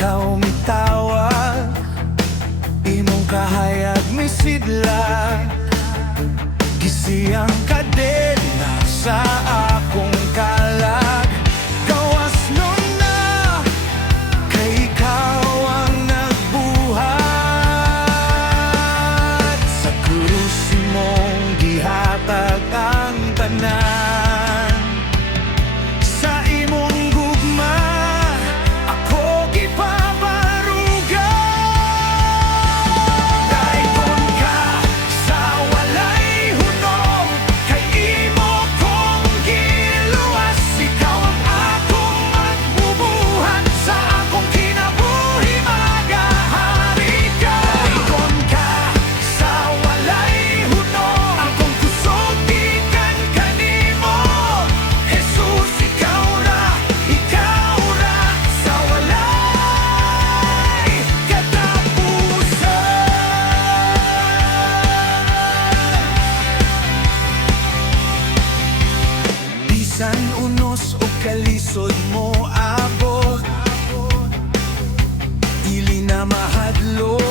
ikaw mitawag, imong kahayag misidla, gisiyang kadena sa akong kalag. Gawas nun na, kay ikaw ang nagbuhat, sa krus mong gihatag ang tanan. Sa imong gugma, ako gipabarugan. Dayon ka sa walay hunong, kay imo kong giluwas. Ikaw ang akong magbubuhat, sa akong kinabuhi magahari ka. Dayon ka sa walay hunong, akong kusog gikan kanimo. Jesus, ikaw ra sa walay katapusan. Bisan unos o kalisod mo abot, dili na mahadlok.